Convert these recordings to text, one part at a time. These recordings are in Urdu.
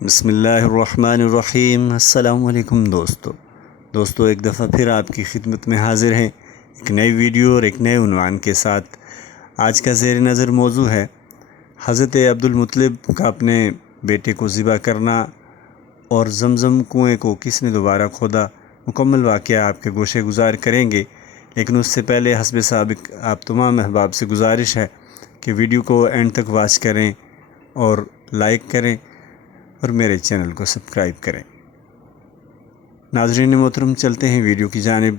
بسم اللہ الرحمن الرحیم۔ السلام علیکم دوستو ایک دفعہ پھر آپ کی خدمت میں حاضر ہیں ایک نئی ویڈیو اور ایک نئے عنوان کے ساتھ۔ آج کا زیر نظر موضوع ہے حضرت عبدالمطلب کا اپنے بیٹے کو ذبح کرنا اور زمزم کنویں کو کس نے دوبارہ کھودا۔ مکمل واقعہ آپ کے گوشے گزار کریں گے، لیکن اس سے پہلے حسب سابق آپ تمام احباب سے گزارش ہے کہ ویڈیو کو اینڈ تک واچ کریں اور لائک کریں اور میرے چینل کو سبسکرائب کریں۔ ناظرین محترم، چلتے ہیں ویڈیو کی جانب۔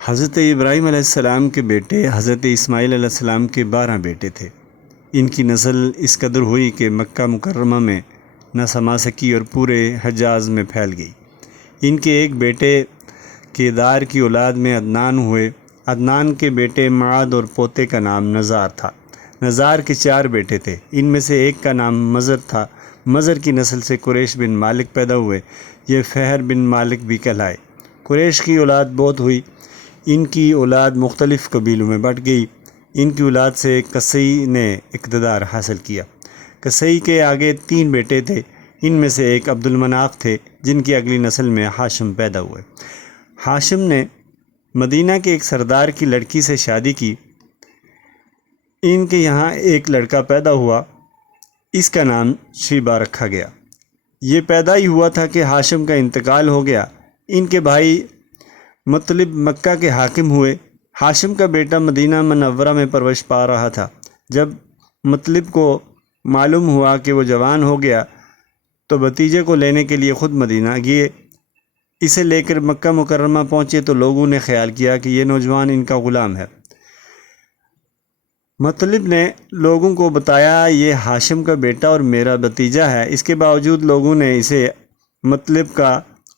حضرت ابراہیم علیہ السلام کے بیٹے حضرت اسماعیل علیہ السلام کے 12 بیٹے تھے۔ ان کی نسل اس قدر ہوئی کہ مکہ مکرمہ میں نہ سما سکی اور پورے حجاز میں پھیل گئی۔ ان کے ایک بیٹے کیدار کی اولاد میں عدنان ہوئے۔ عدنان کے بیٹے معاد اور پوتے کا نام نزار تھا۔ نزار کے 4 بیٹے تھے، ان میں سے ایک کا نام مضر تھا۔ مضر کی نسل سے قریش بن مالک پیدا ہوئے، یہ فہر بن مالک بھی کہلائے۔ قریش کی اولاد بہت ہوئی، ان کی اولاد مختلف قبیلوں میں بٹ گئی۔ ان کی اولاد سے قصی نے اقتدار حاصل کیا۔ قصی کے آگے 3 بیٹے تھے، ان میں سے ایک عبد المناف تھے، جن کی اگلی نسل میں ہاشم پیدا ہوئے۔ ہاشم نے مدینہ کے ایک سردار کی لڑکی سے شادی کی۔ ان کے یہاں ایک لڑکا پیدا ہوا، اس کا نام شیبہ رکھا گیا۔ یہ پیدا ہی ہوا تھا کہ ہاشم کا انتقال ہو گیا۔ ان کے بھائی مطلب مکہ کے حاکم ہوئے۔ ہاشم کا بیٹا مدینہ منورہ میں پرورش پا رہا تھا۔ جب مطلب کو معلوم ہوا کہ وہ جوان ہو گیا تو بھتیجے کو لینے کے لیے خود مدینہ گئے۔ اسے لے کر مکہ مکرمہ پہنچے تو لوگوں نے خیال کیا کہ یہ نوجوان ان کا غلام ہے۔ مطلب نے لوگوں کو بتایا یہ ہاشم کا بیٹا اور میرا بھتیجا ہے۔ اس کے باوجود لوگوں نے اسے مطلب کا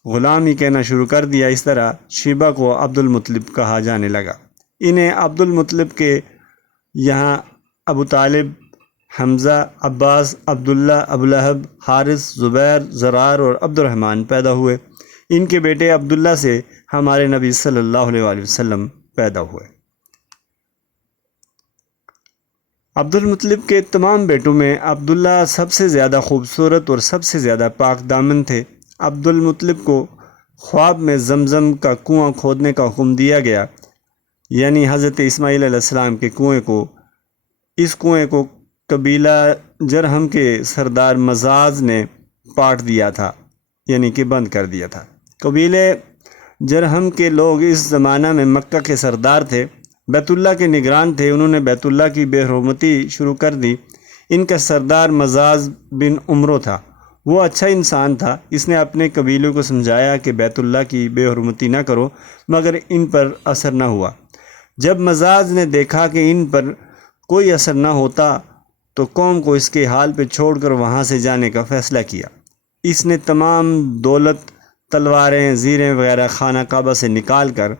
غلام ہی کہنا شروع کر دیا۔ اس طرح شیبہ کو عبد المطلب کہا جانے لگا۔ انہیں عبد المطلب کے یہاں ابو طالب، حمزہ، عباس، عبداللہ، ابولہب، حارث، زبیر، زرار اور عبد الرحمن پیدا ہوئے۔ ان کے بیٹے عبداللہ سے ہمارے نبی صلی اللہ علیہ وآلہ وسلم پیدا ہوئے۔ عبد المطلب کے تمام بیٹوں میں عبداللہ سب سے زیادہ خوبصورت اور سب سے زیادہ پاک دامن تھے۔ عبد المطلب کو خواب میں زمزم کا کنواں کھودنے کا حکم دیا گیا، یعنی حضرت اسماعیل علیہ السلام کے کنویں کو۔ اس کنویں کو قبیلہ جرہم کے سردار مزاز نے پاٹ دیا تھا، یعنی کہ بند کر دیا تھا۔ قبیلے جرہم کے لوگ اس زمانہ میں مکہ کے سردار تھے، بیت اللہ کے نگران تھے۔ انہوں نے بیت اللہ کی بے حرمتی شروع کر دی۔ ان کا سردار مزاز بن عمرو تھا۔ وہ اچھا انسان تھا۔ اس نے اپنے قبیلوں کو سمجھایا کہ بیت اللہ کی بے حرمتی نہ کرو، مگر ان پر اثر نہ ہوا۔ جب مزاز نے دیکھا کہ ان پر کوئی اثر نہ ہوتا تو قوم کو اس کے حال پہ چھوڑ کر وہاں سے جانے کا فیصلہ کیا۔ اس نے تمام دولت، تلواریں، زیریں وغیرہ خانہ کعبہ سے نکال کر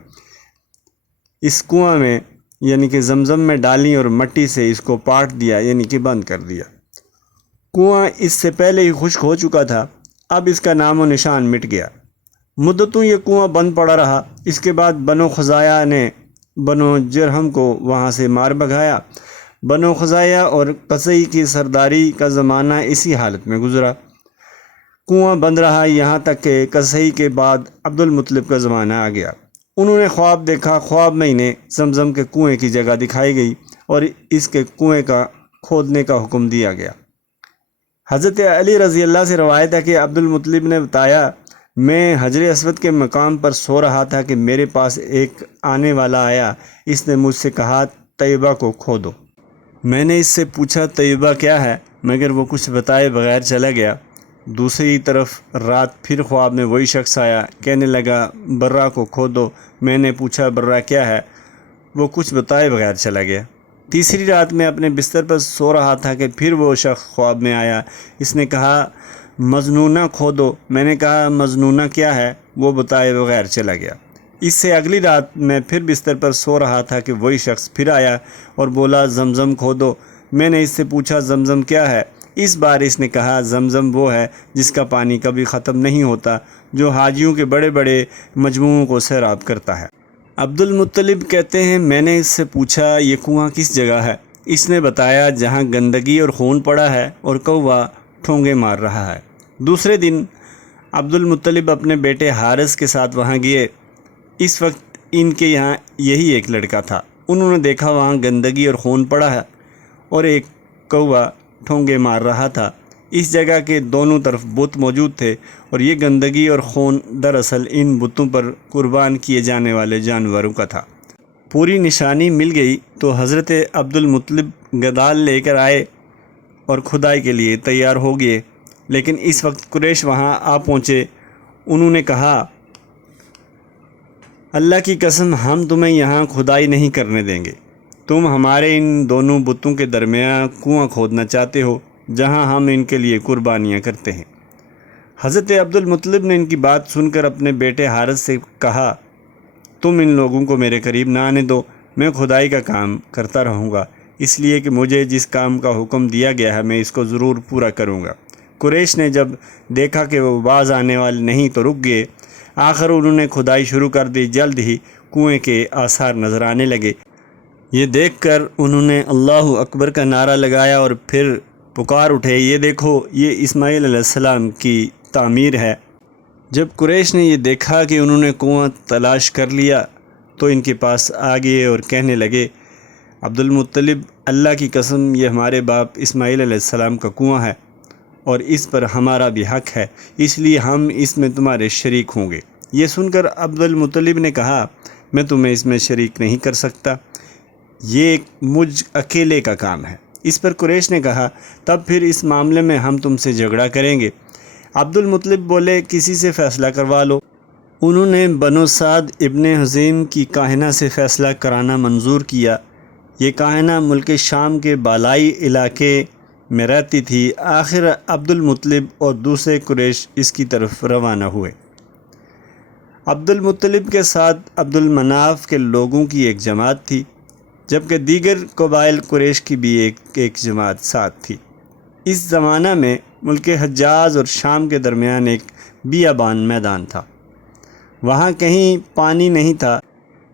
اس کنواں میں یعنی کہ زمزم میں ڈالیں اور مٹی سے اس کو پاٹ دیا، یعنی کہ بند کر دیا۔ کنواں اس سے پہلے ہی خشک ہو چکا تھا، اب اس کا نام و نشان مٹ گیا۔ مدتوں یہ کنواں بند پڑا رہا۔ اس کے بعد بنو خزاعہ نے بنو جرہم کو وہاں سے مار بھگایا۔ بنو خزاعہ اور قصی کی سرداری کا زمانہ اسی حالت میں گزرا۔ کنواں بند رہا یہاں تک کہ قصی کے بعد عبد المطلب کا زمانہ آ گیا۔ انہوں نے خواب دیکھا۔ خواب میں انہیں زمزم کے کنویں کی جگہ دکھائی گئی اور اس کے کنویں کا کھودنے کا حکم دیا گیا۔ حضرت علی رضی اللہ سے روایت ہے کہ عبد المطلب نے بتایا، میں حجر اسود کے مقام پر سو رہا تھا کہ میرے پاس ایک آنے والا آیا۔ اس نے مجھ سے کہا طیبہ کو کھودو۔ میں نے اس سے پوچھا طیبہ کیا ہے، مگر وہ کچھ بتائے بغیر چلا گیا۔ دوسری طرف رات پھر خواب میں وہی شخص آیا، کہنے لگا برہ کو کھودو۔ میں نے پوچھا برہ کیا ہے، وہ کچھ بتائے بغیر چلا گیا۔ تیسری رات میں اپنے بستر پر سو رہا تھا کہ پھر وہ شخص خواب میں آیا۔ اس نے کہا مظنونہ کھودو۔ میں نے کہا مظنونہ کیا ہے، وہ بتائے بغیر چلا گیا۔ اس سے اگلی رات میں پھر بستر پر سو رہا تھا کہ وہی شخص پھر آیا اور بولا زمزم کھودو۔ میں نے اس سے پوچھا زمزم کیا ہے۔ اس بار اس نے کہا زمزم وہ ہے جس کا پانی کبھی ختم نہیں ہوتا، جو حاجیوں کے بڑے بڑے مجموعوں کو سیراب کرتا ہے۔ عبد المطلب کہتے ہیں میں نے اس سے پوچھا یہ کنواں کس جگہ ہے۔ اس نے بتایا جہاں گندگی اور خون پڑا ہے اور کوا ٹھونگے مار رہا ہے۔ دوسرے دن عبد المطلب اپنے بیٹے حارث کے ساتھ وہاں گئے۔ اس وقت ان کے یہاں یہی ایک لڑکا تھا۔ انہوں نے دیکھا وہاں گندگی اور خون پڑا ہے اور ایک کوا ٹھونگے مار رہا تھا۔ اس جگہ کے دونوں طرف بت موجود تھے اور یہ گندگی اور خون دراصل ان بتوں پر قربان کیے جانے والے جانوروں کا تھا۔ پوری نشانی مل گئی تو حضرت عبد المطلب گدال لے کر آئے اور کھدائی کے لیے تیار ہو گئے، لیکن اس وقت قریش وہاں آ پہنچے۔ انہوں نے کہا، اللہ کی قسم ہم تمہیں یہاں کھدائی نہیں کرنے دیں گے۔ تم ہمارے ان دونوں بتوں کے درمیان کنواں کھودنا چاہتے ہو جہاں ہم ان کے لیے قربانیاں کرتے ہیں۔ حضرت عبد المطلب نے ان کی بات سن کر اپنے بیٹے حارث سے کہا، تم ان لوگوں کو میرے قریب نہ آنے دو، میں کھدائی کا کام کرتا رہوں گا، اس لیے کہ مجھے جس کام کا حکم دیا گیا ہے میں اس کو ضرور پورا کروں گا۔ قریش نے جب دیکھا کہ وہ باز آنے والے نہیں تو رک گئے۔ آخر انہوں نے کھدائی شروع کر دی۔ جلد ہی کنویں کے آثار نظر آنے لگے۔ یہ دیکھ کر انہوں نے اللہ اکبر کا نعرہ لگایا اور پھر پکار اٹھے، یہ دیکھو یہ اسماعیل علیہ السلام کی تعمیر ہے۔ جب قریش نے یہ دیکھا کہ انہوں نے کنواں تلاش کر لیا تو ان کے پاس آ گئے اور کہنے لگے، عبد المطلب اللہ کی قسم یہ ہمارے باپ اسماعیل علیہ السلام کا کنواں ہے اور اس پر ہمارا بھی حق ہے، اس لیے ہم اس میں تمہارے شریک ہوں گے۔ یہ سن کر عبد المطلب نے کہا، میں تمہیں اس میں شریک نہیں کر سکتا، یہ مجھ اکیلے کا کام ہے۔ اس پر قریش نے کہا، تب پھر اس معاملے میں ہم تم سے جھگڑا کریں گے۔ عبد المطلب بولے، کسی سے فیصلہ کروا لو۔ انہوں نے بنو سعد ابن حزیم کی کاہنہ سے فیصلہ کرانا منظور کیا۔ یہ کاہنہ ملک شام کے بالائی علاقے میں رہتی تھی۔ آخر عبد المطلب اور دوسرے قریش اس کی طرف روانہ ہوئے۔ عبد المطلب کے ساتھ عبد المناف کے لوگوں کی ایک جماعت تھی، جبکہ دیگر قبائل قریش کی بھی ایک جماعت ساتھ تھی۔ اس زمانہ میں ملک حجاز اور شام کے درمیان ایک بیابان میدان تھا۔ وہاں کہیں پانی نہیں تھا۔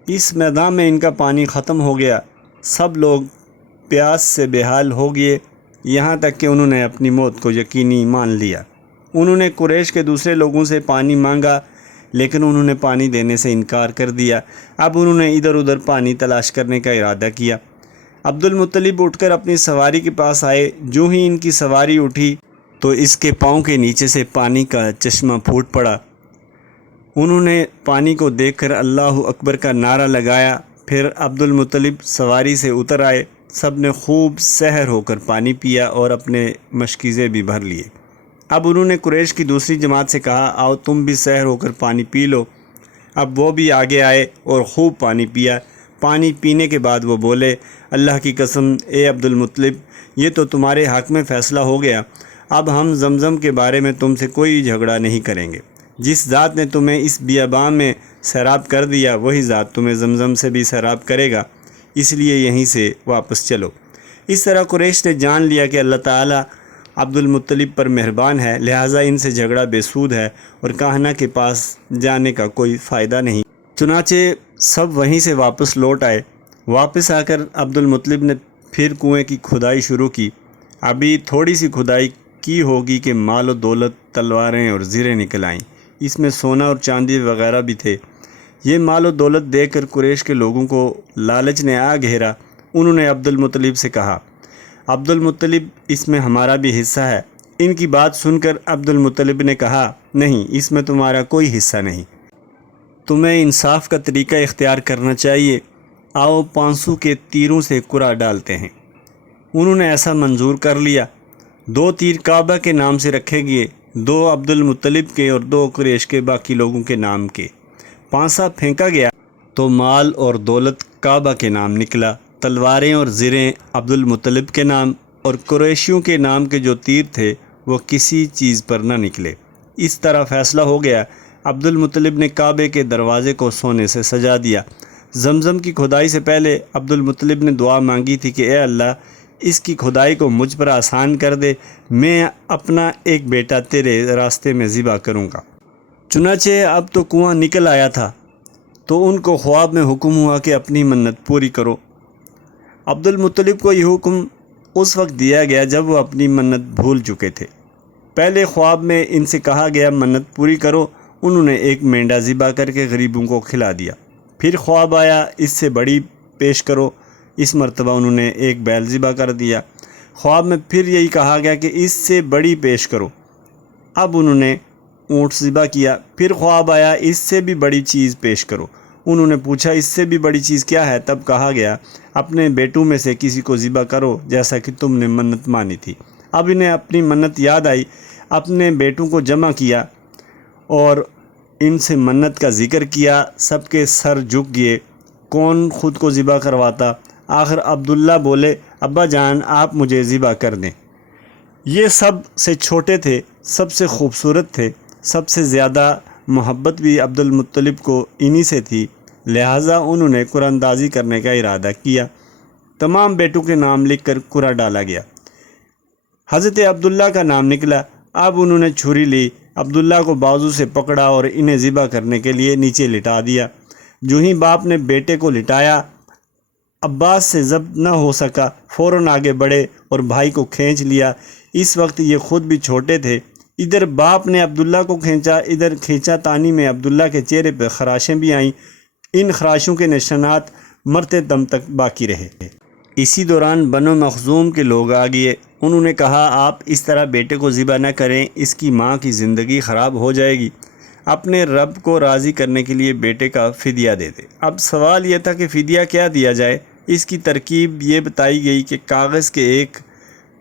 اس میدان میں ان کا پانی ختم ہو گیا۔ سب لوگ پیاس سے بے حال ہو گئے، یہاں تک کہ انہوں نے اپنی موت کو یقینی مان لیا۔ انہوں نے قریش کے دوسرے لوگوں سے پانی مانگا، لیکن انہوں نے پانی دینے سے انکار کر دیا۔ اب انہوں نے ادھر ادھر پانی تلاش کرنے کا ارادہ کیا۔ عبد المطلب اٹھ کر اپنی سواری کے پاس آئے۔ جو ہی ان کی سواری اٹھی تو اس کے پاؤں کے نیچے سے پانی کا چشمہ پھوٹ پڑا۔ انہوں نے پانی کو دیکھ کر اللہ اکبر کا نعرہ لگایا۔ پھر عبد المطلب سواری سے اتر آئے۔ سب نے خوب سحر ہو کر پانی پیا اور اپنے مشکیزے بھی بھر لیے۔ اب انہوں نے قریش کی دوسری جماعت سے کہا، آؤ تم بھی سحر ہو کر پانی پی لو۔ اب وہ بھی آگے آئے اور خوب پانی پیا۔ پانی پینے کے بعد وہ بولے، اللہ کی قسم اے عبد المطلب، یہ تو تمہارے حق میں فیصلہ ہو گیا۔ اب ہم زمزم کے بارے میں تم سے کوئی جھگڑا نہیں کریں گے۔ جس ذات نے تمہیں اس بیابان میں سیراب کر دیا وہی ذات تمہیں زمزم سے بھی سیراب کرے گا، اس لیے یہیں سے واپس چلو۔ اس طرح قریش نے جان لیا کہ اللہ تعالیٰ عبد المطلب پر مہربان ہے، لہٰذا ان سے جھگڑا بے سود ہے اور کاہنہ کے پاس جانے کا کوئی فائدہ نہیں۔ چنانچہ سب وہیں سے واپس لوٹ آئے۔ واپس آ کر عبد المطلب نے پھر کنویں کی کھدائی شروع کی۔ ابھی تھوڑی سی کھدائی کی ہوگی کہ مال و دولت، تلواریں اور زریں نکل آئیں۔ اس میں سونا اور چاندی وغیرہ بھی تھے۔ یہ مال و دولت دیکھ کر قریش کے لوگوں کو لالچ نے آ گھیرا۔ انہوں نے عبد المطلب سے کہا، عبد المطلب اس میں ہمارا بھی حصہ ہے۔ ان کی بات سن کر عبد المطلب نے کہا، نہیں، اس میں تمہارا کوئی حصہ نہیں، تمہیں انصاف کا طریقہ اختیار کرنا چاہیے۔ آؤ 500 کے تیروں سے قرعہ ڈالتے ہیں۔ انہوں نے ایسا منظور کر لیا۔ 2 تیر کعبہ کے نام سے رکھے گئے، 2 عبد المطلب کے اور 2 قریش کے باقی لوگوں کے نام کے۔ پانسا پھینکا گیا تو مال اور دولت کعبہ کے نام نکلا، تلواریں اور زریں عبد المطلب کے نام، اور قریشیوں کے نام کے جو تیر تھے وہ کسی چیز پر نہ نکلے۔ اس طرح فیصلہ ہو گیا۔ عبد المطلب نے کعبے کے دروازے کو سونے سے سجا دیا۔ زمزم کی کھدائی سے پہلے عبد المطلب نے دعا مانگی تھی کہ اے اللہ، اس کی کھدائی کو مجھ پر آسان کر دے، میں اپنا ایک بیٹا تیرے راستے میں ذبح کروں گا۔ چنانچہ اب تو کنواں نکل آیا تھا، تو ان کو خواب میں حکم ہوا کہ اپنی منت پوری کرو۔ عبد المطلب کو یہ حکم اس وقت دیا گیا جب وہ اپنی منت بھول چکے تھے۔ پہلے خواب میں ان سے کہا گیا منت پوری کرو، انہوں نے ایک مینڈا ذبح کر کے غریبوں کو کھلا دیا۔ پھر خواب آیا اس سے بڑی پیش کرو، اس مرتبہ انہوں نے ایک بیل ذبح کر دیا۔ خواب میں پھر یہی کہا گیا کہ اس سے بڑی پیش کرو، اب انہوں نے اونٹ ذبح کیا۔ پھر خواب آیا اس سے بھی بڑی چیز پیش کرو، انہوں نے پوچھا اس سے بھی بڑی چیز کیا ہے؟ تب کہا گیا اپنے بیٹوں میں سے کسی کو ذبح کرو جیسا کہ تم نے منت مانی تھی۔ اب انہیں اپنی منت یاد آئی، اپنے بیٹوں کو جمع کیا اور ان سے منت کا ذکر کیا۔ سب کے سر جھک گئے، کون خود کو ذبح کرواتا؟ آخر عبداللہ بولے ابا جان آپ مجھے ذبح کر دیں۔ یہ سب سے چھوٹے تھے، سب سے خوبصورت تھے، سب سے زیادہ محبت بھی عبد المطلب کو انہی سے تھی، لہٰذا انہوں نے قرعہ اندازی کرنے کا ارادہ کیا۔ تمام بیٹوں کے نام لکھ کر قرعہ ڈالا گیا۔ حضرت عبداللہ کا نام نکلا۔ اب انہوں نے چھری لی، عبداللہ کو بازو سے پکڑا اور انہیں ذبح کرنے کے لیے نیچے لٹا دیا۔ جو ہی باپ نے بیٹے کو لٹایا، عباس سے ضبط نہ ہو سکا، فوراً آگے بڑھے اور بھائی کو کھینچ لیا۔ اس وقت یہ خود بھی چھوٹے تھے۔ ادھر باپ نے عبداللہ کو کھینچا، ادھر کھینچا تانی میں عبداللہ کے چہرے پہ خراشیں بھی آئیں۔ ان خراشوں کے نشانات مرتے دم تک باقی رہے۔ اسی دوران بنو مخزوم کے لوگ آ گئے۔ انہوں نے کہا آپ اس طرح بیٹے کو ذبح نہ کریں، اس کی ماں کی زندگی خراب ہو جائے گی، اپنے رب کو راضی کرنے کے لیے بیٹے کا فدیہ دے دیں۔ اب سوال یہ تھا کہ فدیہ کیا دیا جائے؟ اس کی ترکیب یہ بتائی گئی کہ کاغذ کے ایک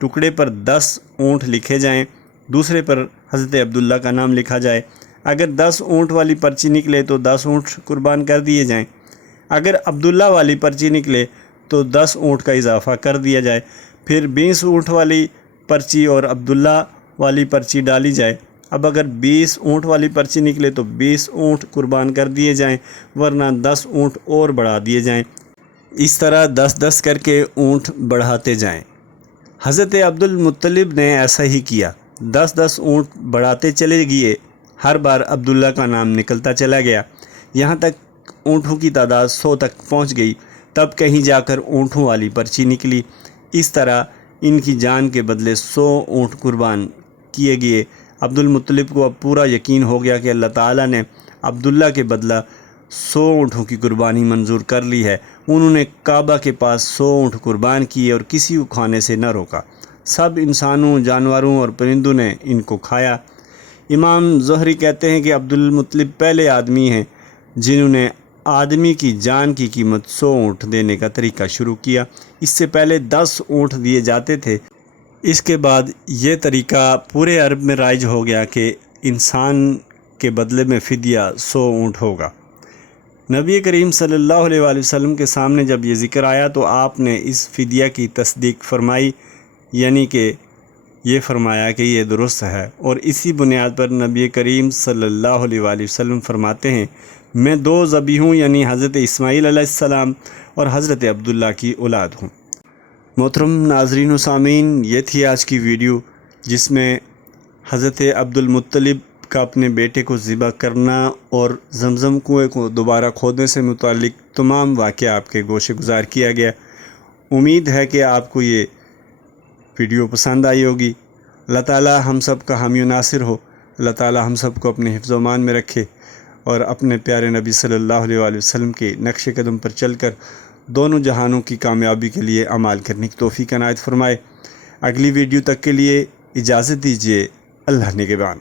ٹکڑے پر 10 اونٹ لکھے جائیں، دوسرے پر حضرت عبداللہ کا نام لکھا جائے۔ اگر 10 اونٹ والی پرچی نکلے تو 10 اونٹ قربان کر دیے جائیں، اگر عبداللہ والی پرچی نکلے تو 10 اونٹ کا اضافہ کر دیا جائے، پھر 20 اونٹ والی پرچی اور عبداللہ والی پرچی ڈالی جائے۔ اب اگر 20 اونٹ والی پرچی نکلے تو 20 اونٹ قربان کر دیے جائیں، ورنہ 10 اونٹ اور بڑھا دیے جائیں۔ اس طرح 10-10 کر کے اونٹ بڑھاتے جائیں۔ حضرت عبد المطلب نے ایسا ہی کیا، 10-10 اونٹ بڑھاتے چلے گئے، ہر بار عبداللہ کا نام نکلتا چلا گیا، یہاں تک اونٹوں کی تعداد 100 تک پہنچ گئی۔ تب کہیں جا کر اونٹوں والی پرچی نکلی۔ اس طرح ان کی جان کے بدلے 100 اونٹ قربان کیے گئے۔ عبد المطلب کو اب پورا یقین ہو گیا کہ اللہ تعالیٰ نے عبداللہ کے بدلہ 100 اونٹوں کی قربانی منظور کر لی ہے۔ انہوں نے کعبہ کے پاس 100 اونٹ قربان کیے اور کسی کو کھانے سے نہ روکا۔ سب انسانوں، جانوروں اور پرندوں نے ان کو کھایا۔ امام زہری کہتے ہیں کہ عبد المطلب پہلے آدمی ہیں جنہوں نے آدمی کی جان کی قیمت 100 اونٹ دینے کا طریقہ شروع کیا۔ اس سے پہلے 10 اونٹ دیے جاتے تھے۔ اس کے بعد یہ طریقہ پورے عرب میں رائج ہو گیا کہ انسان کے بدلے میں فدیہ 100 اونٹ ہوگا۔ نبی کریم صلی اللہ علیہ وآلہ وسلم کے سامنے جب یہ ذکر آیا تو آپ نے اس فدیہ کی تصدیق فرمائی، یعنی کہ یہ فرمایا کہ یہ درست ہے، اور اسی بنیاد پر نبی کریم صلی اللہ علیہ وآلہ وسلم فرماتے ہیں میں 2 ذبیحوں یعنی حضرت اسماعیل علیہ السلام اور حضرت عبداللہ کی اولاد ہوں۔ محترم ناظرین و سامعین، یہ تھی آج کی ویڈیو جس میں حضرت عبد المطلب کا اپنے بیٹے کو ذبح کرنا اور زمزم کنویں کو دوبارہ کھودنے سے متعلق تمام واقعہ آپ کے گوشے گزار کیا گیا۔ امید ہے کہ آپ کو یہ ویڈیو پسند آئی ہوگی۔ اللہ تعالی ہم سب کا حامی و ناصر ہو۔ اللہ تعالی ہم سب کو اپنے حفظ و امان میں رکھے اور اپنے پیارے نبی صلی اللہ علیہ وآلہ وسلم کے نقش قدم پر چل کر دونوں جہانوں کی کامیابی کے لیے اعمال کرنے کی توفیق عنایت فرمائے۔ اگلی ویڈیو تک کے لیے اجازت دیجیے۔ اللہ نگہبان۔